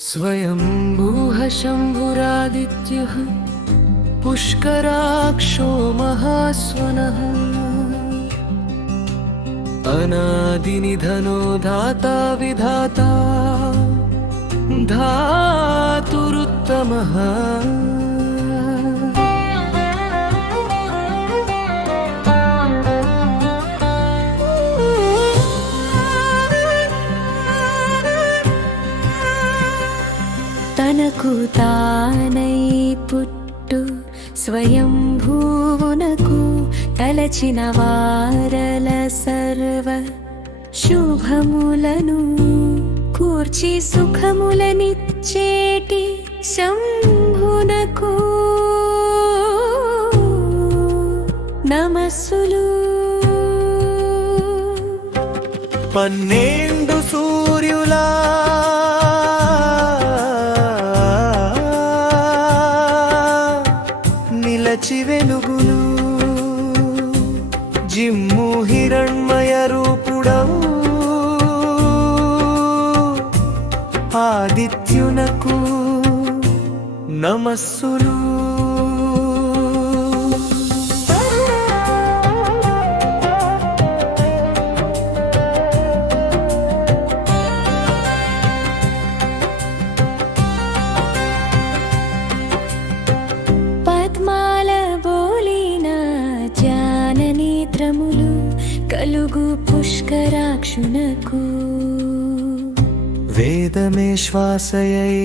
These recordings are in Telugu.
स्वयंभूः शम्भुरादित्यः पुष्कराक्षो महास्वनः अनादिनिधनो धाता विधाता धातुरुत्तमः తనకు తానై పుట్టు స్వయంభూవునకు తలచిన వారల సర్వ శుభములను కూర్చి సుఖములనిచ్చేటి శంభునకు నమస్సులు. పన్నెండు సూర్యులా నిలచి వెలుగులు జిమ్ము హిరణ్మయ రూపుడవు ఆదిత్యునకు నమస్సులు. కలుగు పుష్కరాక్షునకు వేదమే శ్వాసయై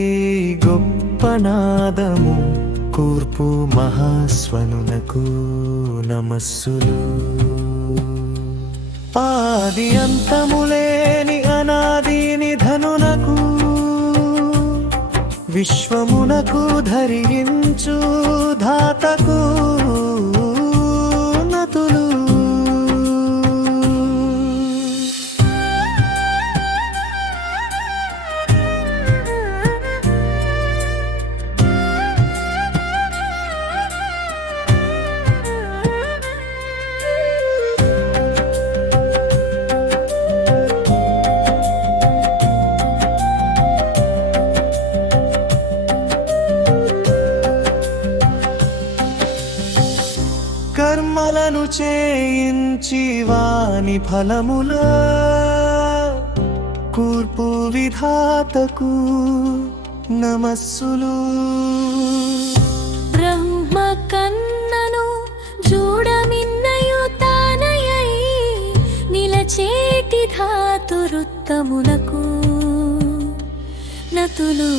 గొప్ప నాదము కూర్పు మహాస్వనునకు నమస్సులు. ఆది అంతములేని అనాది నిధనునకు విశ్వమునకు ధరించు ధాతకు నతులు. కర్మలను చేయించి వాని ఫలముల కూర్పు విధాతకు నమస్సులు. బ్రహ్మ కన్నను చూడమిన్నయు తానయై నిలచేటి ధాతురుత్తమునకు నతులు.